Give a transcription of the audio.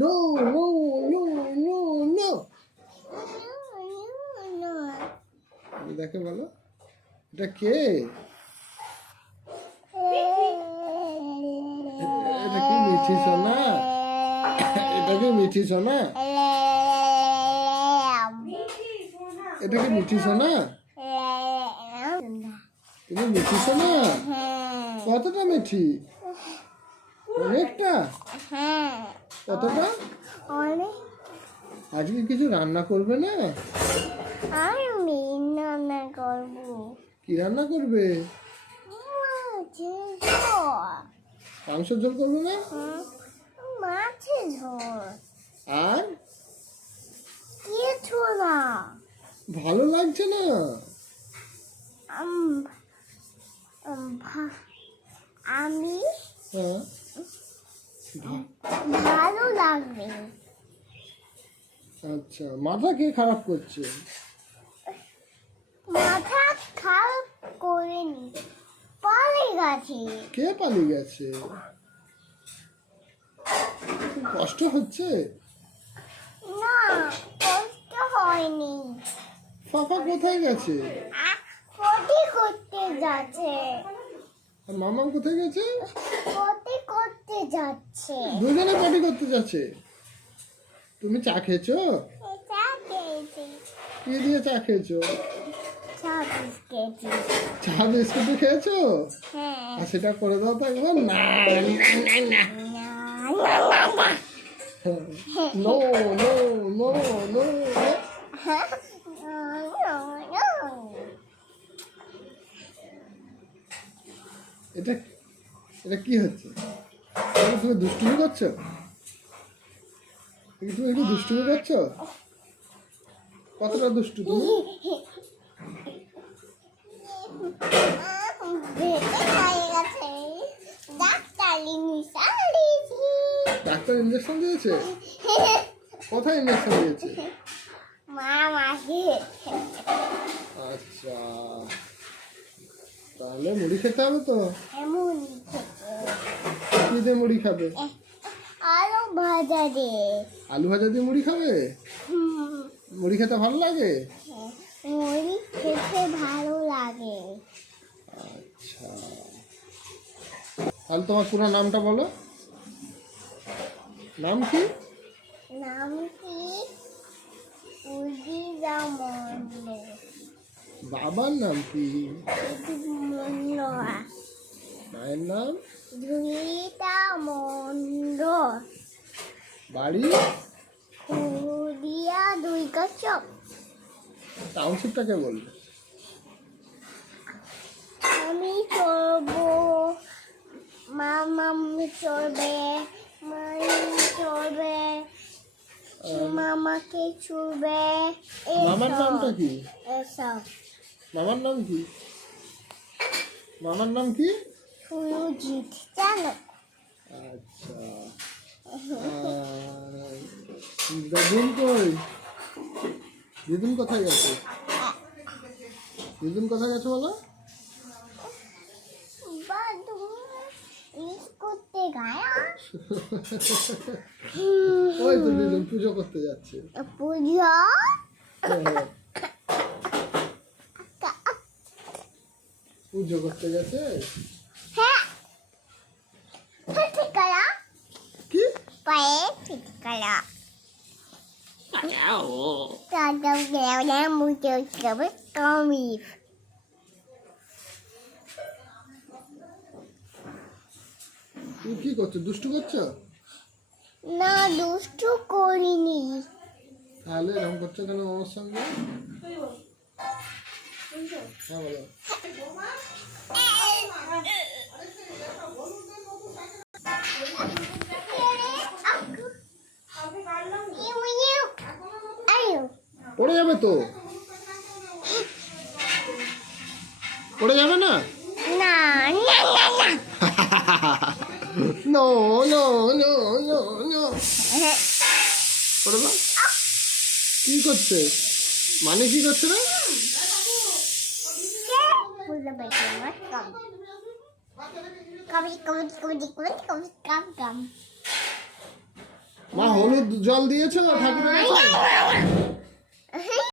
No no no no no. দেখে বলো এটা কে? এটা কি মিঠি সোনা? এটা কি মিঠি সোনা? এটা কি মিঠি সোনা? তুমি মিঠি সোনা? কতটা মিঠি? অনেকটা? কতটা? আজকে কিছু রান্না করবে না? আমি রান্না করবো। কি রান্না করবে? মাংসের ঝোল করবে না? মাছের ঝোল। আর কিছু না। ভালো লাগছে না? আমি হ্যাঁ ভালো লাগবে। আচ্ছা, মাথা কে খারাপ করছে? মাথা খারাপ করেনি, পালিয়ে গেছে। কে পালিয়ে গেছে? খুব কষ্ট হচ্ছে? না, কষ্ট হয়নি। ফাফা কোথায় গেছে? পটি করতে যাচ্ছে। আর মামা কোথায় গেছে? পটি করতে যাচ্ছে। দুজনে পার্টি করতে যাচ্ছে। তুমি চা খেয়েছো? চা খেয়েছি। কি দিয়ে চা খেয়েছো? চা বিস্কেট। চা বিস্কুট খেয়েছো? হ্যাঁ। আর সেটা করে দাও তো একবার। না নো নো নো নো। এটা এটা কি হচ্ছে? তুমি দুষ্টুমি করছো? তুমি একটু দুষ্টুমি করছো? কতটা দুষ্টু তুমি? ডাক্তার ইঞ্জেকশন দিয়েছে? কোথায় ইঞ্জেকশন দিয়েছে? আচ্ছা, তাহলে মুড়ি খেতে হবে তো। কি দিয়ে মুড়ি খাবে? আলু ভাজা দিয়ে। আলু ভাজা দিয়ে মুড়ি খাবে? মুড়ি খেতে ভালো লাগে? মুড়ি খেতে ভালো লাগে। আচ্ছা, তাহলে তোমার পুরো নামটা বলো। নাম কি? নাম কি? উজিরা মন্ডল। বাবার নাম কি? মন্ডল। মায়ের নাম? জুলিতা মন্ডল। বাড়ি? খুদিয়া দুই কচ্ছপ। টাউনশিপটাকে বলবে। আমি চড়বো, মামাম চড়বে, মামি চড়বে, মামাকে ছুড়বে। মামার নামটা কি? এসব মামার নাম কি? মামার নাম কি? সুরজিৎ, জানো? আচ্ছা, দিদুন কই? দিদুন কোথায় গেছে? দিদুন কোথায় গেছে বলো? করতে গায়া ওই তো দিদুন পুজো করতে যাচ্ছে। পুজো পুজো করতে গেছে? হ্যাঁ, ঠিক করা কি? পায়ে ঠিক করা। তাদের গেলে মুখে যাবে কমি। তুমি কি করছো? দুষ্টু করছো? না, দুষ্টু করিনি। তাহলে এরকম করছো কেন আমার সঙ্গে? হ্যাঁ বলো। পড়ে যাবে তো। পড়ে যাবে না? না না না না। No no no no no. পড়ে দাও। কি করছে? মানে কি করছে না? Kami kami kami kami kami kami kami kami. মা হলুদ জল দিয়েছো ঠাকুরের কাছে?